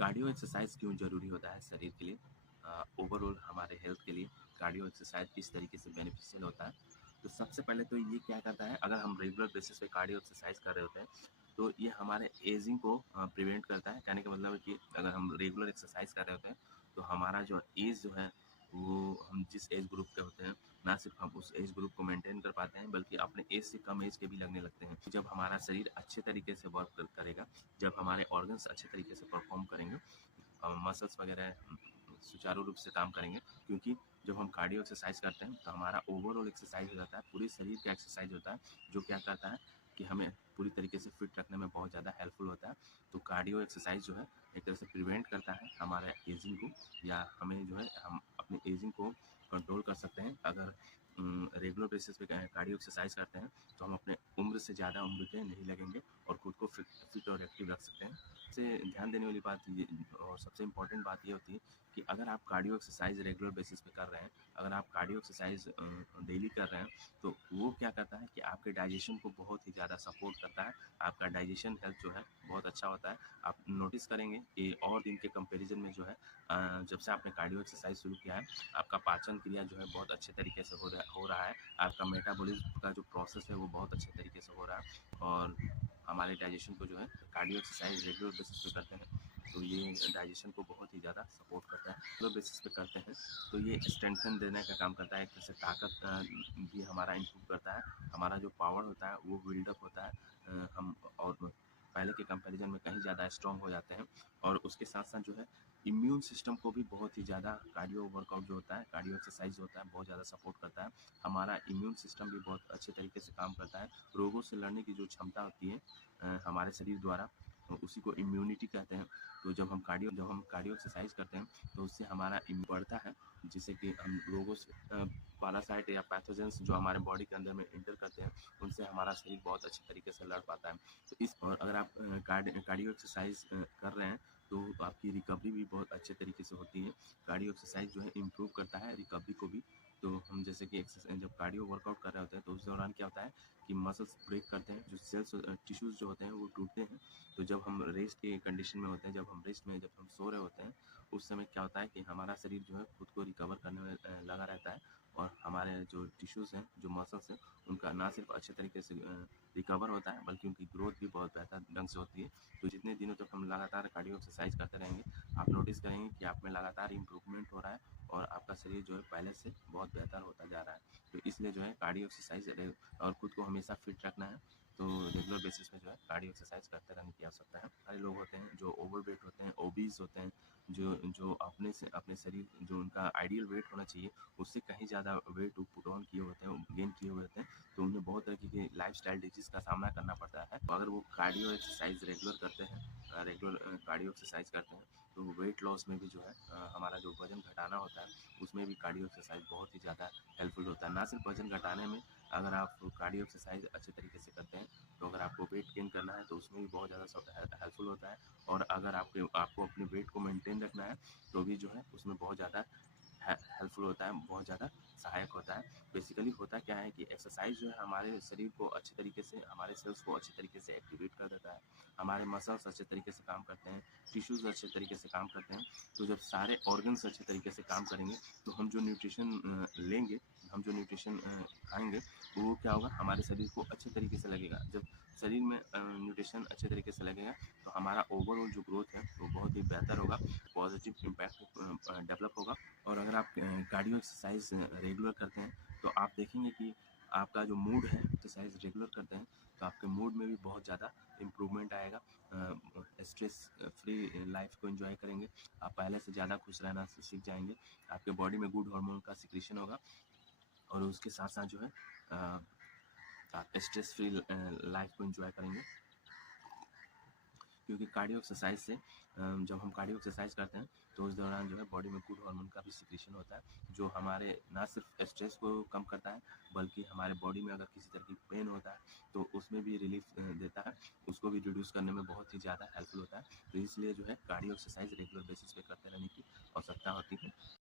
Cardio exercise क्यों ज़रूरी होता है शरीर के लिए? ओवरऑल हमारे हेल्थ के लिए कार्डियो एक्सरसाइज किस तरीके से बेनिफिशियल होता है? तो सबसे पहले तो ये क्या करता है, अगर हम रेगुलर बेसिस पे कार्डियो एक्सरसाइज कर रहे होते हैं, तो ये हमारे एजिंग को प्रिवेंट करता है। कहने का मतलब है कि अगर हम रेगुलर एक्सरसाइज कर रहे होते हैं, तो हमारा जो एज जो है, वो हम जिस एज ग्रुप के होते हैं, ना सिर्फ हम उस एज ग्रुप को मेंटेन कर पाते हैं, बल्कि अपने एज से कम एज के भी लगने लगते हैं। जब हमारा शरीर अच्छे तरीके से वर्क करेगा, जब हमारे ऑर्गन्स अच्छे तरीके से परफॉर्म करेंगे, मसल्स वगैरह सुचारू रूप से काम करेंगे, क्योंकि जब हम कार्डियो एक्सरसाइज करते हैं तो हमारा ओवरऑल एक्सरसाइज हो जाता है, पूरे शरीर का एक्सरसाइज होता है, जो क्या करता है कि हमें पूरी तरीके से फिट रखने में बहुत ज़्यादा हेल्पफुल होता है। तो कार्डियो एक्सरसाइज जो है एक तरह से प्रिवेंट करता है हमारे एजिंग को, या हमें जो है हम अपने एजिंग को कंट्रोल कर सकते हैं। अगर रेगुलर बेसिस पे कार्डियो एक्सरसाइज करते हैं, तो हम अपने उम्र से ज़्यादा उम्र के नहीं लगेंगे और खुद को फिट और एक्टिव रख सकते हैं। सबसे ध्यान देने वाली बात ये और सबसे इम्पोर्टेंट बात ये होती है कि अगर आप कार्डियो एक्सरसाइज रेगुलर बेसिस पे कर रहे हैं, अगर आप कार्डियो एक्सरसाइज डेली कर रहे हैं, तो वो क्या करता है कि आपके डाइजेशन को बहुत ही ज़्यादा सपोर्ट करता है। आपका डाइजेशन हेल्थ जो है बहुत अच्छा होता है। आप नोटिस करेंगे कि और दिन के कंपैरिजन में जो है, जब से आपने कार्डियो एक्सरसाइज शुरू किया है, आपका पाचन क्रिया जो है बहुत अच्छे तरीके से हो रहा है। आपका मेटाबॉलिज्म का जो प्रोसेस है वो बहुत अच्छे तरीके से हो रहा है, और हमारे डाइजेशन को जो है कार्डियो एक्सरसाइज रेगुलर बेसिस पे करते हैं, तो ये डाइजेशन को बहुत ही ज़्यादा सपोर्ट करता है। रेगुलर बेसिस पे करते हैं तो ये स्ट्रेंथन देने का काम करता है, एक तरह से ताकत भी हमारा इम्प्रूव करता है। हमारा जो पावर होता है वो बिल्डअप होता है। हम और पहले के कंपैरिजन में कहीं ज़्यादा स्ट्रॉन्ग हो जाते हैं, और उसके साथ साथ जो है इम्यून सिस्टम को भी बहुत ही ज़्यादा कार्डियो वर्कआउट जो होता है, कार्डियो एक्सरसाइज जो होता है, बहुत ज़्यादा सपोर्ट करता है। हमारा इम्यून सिस्टम भी बहुत अच्छे तरीके से काम करता है। रोगों से लड़ने की जो क्षमता होती है हमारे शरीर द्वारा, तो उसी को इम्यूनिटी कहते हैं। तो जब हम कार्डियो एक्सरसाइज करते हैं, तो उससे हमारा बढ़ता है, जिससे कि हम रोगों से पैरासाइट या पैथोजेंस जो हमारे बॉडी के अंदर में इंटर करते हैं, उनसे हमारा शरीर बहुत अच्छे तरीके से लड़ पाता है। तो इस और अगर आप कार्डियो एक्सरसाइज कर रहे हैं, तो आपकी रिकवरी भी बहुत अच्छे तरीके से होती है। कार्डियो एक्सरसाइज जो है इम्प्रूव करता है रिकवरी को भी। तो हम जैसे कि एक्सरसाइज जब कार्डियो वर्कआउट कर रहे होते हैं, तो उस दौरान क्या होता है कि मसल्स ब्रेक करते हैं, जो सेल्स टिश्यूज़ जो होते हैं वो टूटते हैं। तो जब हम रेस्ट के कंडीशन में होते हैं, जब हम सो रहे होते हैं, उस समय क्या होता है कि हमारा शरीर जो है खुद को रिकवर करने में लगा रहता है, और हमारे जो टिश्यूज़ हैं, जो मसल्स हैं, उनका ना सिर्फ अच्छे तरीके से रिकवर होता है, बल्कि उनकी ग्रोथ भी बहुत बेहतर ढंग से होती है। तो जितने दिनों तक हम लगातार कार्डियो एक्सरसाइज करते रहेंगे, आप नोटिस करेंगे कि आप में लगातार इम्प्रूवमेंट हो रहा है, और आपका शरीर जो है पहले से बहुत बेहतर होता जा रहा है। तो इसलिए जो है कार्डियो एक्सरसाइज और खुद को हमेशा फिट रखना है, तो रेगुलर बेसिस पे जो है कार्डियो एक्सरसाइज करते रहने की आवश्यकता है। सारे लोग होते हैं जो ओवरवेट होते हैं, ओबीज होते हैं, जो जो अपने शरीर जो उनका आइडियल वेट होना चाहिए, उससे कहीं ज़्यादा वेट पुट ऑन किए होते हैं, गेन किए हुए होते हैं, तो उन्हें बहुत तरीके की लाइफस्टाइल डिजीज़ का सामना करना पड़ता है। तो अगर वो कार्डियो एक्सरसाइज रेगुलर करते हैं, रेगुलर कार्डियो एक्सरसाइज करते हैं, तो वेट लॉस में भी जो है हमारा जो वजन घटाना होता है, उसमें भी कार्डियो एक्सरसाइज बहुत ही ज़्यादा हेल्पफुल होता है। ना सिर्फ वजन घटाने में, अगर आप कार्डियो एक्सरसाइज अच्छे तरीके से करते हैं, तो अगर आपको वेट गेन करना है, तो उसमें भी बहुत ज़्यादा हेल्पफुल होता है। और अगर आपको अपने वेट को मेंटेन रखना है, तो भी जो है उसमें बहुत ज़्यादा हेल्पफुल होता है, बहुत ज़्यादा सहायक होता है। बेसिकली होता क्या है कि एक्सरसाइज जो है हमारे शरीर को अच्छे तरीके से, हमारे सेल्स को अच्छे तरीके से एक्टिवेट कर देता है। हमारे मसल्स अच्छे तरीके से काम करते हैं, टिश्यूज़ अच्छे तरीके से काम करते हैं। तो जब सारे ऑर्गन्स अच्छे तरीके से काम करेंगे, तो हम जो न्यूट्रिशन लेंगे, हम जो न्यूट्रिशन खाएँगे, वो क्या होगा, हमारे शरीर को अच्छे तरीके से लगेगा। जब शरीर में न्यूट्रिशन अच्छे तरीके से लगेगा, तो हमारा ओवरऑल जो ग्रोथ है वो बहुत ही बेहतर होगा, पॉजिटिव इम्पैक्ट डेवलप होगा। और अगर आप कार्डियो एक्सरसाइज रेगुलर करते हैं, तो आप देखेंगे कि आपका जो मूड है, एक्सरसाइज रेगुलर करते हैं, तो आपके मूड में भी बहुत ज़्यादा इम्प्रूवमेंट आएगा। स्ट्रेस फ्री लाइफ को एंजॉय करेंगे, आप पहले से ज़्यादा खुश रहना सीख जाएंगे। आपके बॉडी में गुड हार्मोन का सिक्रीशन होगा, और उसके साथ साथ जो है आप स्ट्रेस फ्री लाइफ को एंजॉय करेंगे। क्योंकि कार्डियो एक्सरसाइज से जब हम कार्डियो एक्सरसाइज करते हैं, तो उस दौरान जो है बॉडी में गुड हार्मोन का भी सिक्रीशन होता है, जो हमारे ना सिर्फ स्ट्रेस को कम करता है, बल्कि हमारे बॉडी में अगर किसी तरह की पेन होता है, तो उसमें भी रिलीफ देता है, उसको भी रिड्यूस करने में बहुत ही ज़्यादा हेल्पफुल होता है। तो इसलिए जो है कार्डियो एक्सरसाइज रेगुलर बेसिस पे करते रहने की आवश्यकता होती है।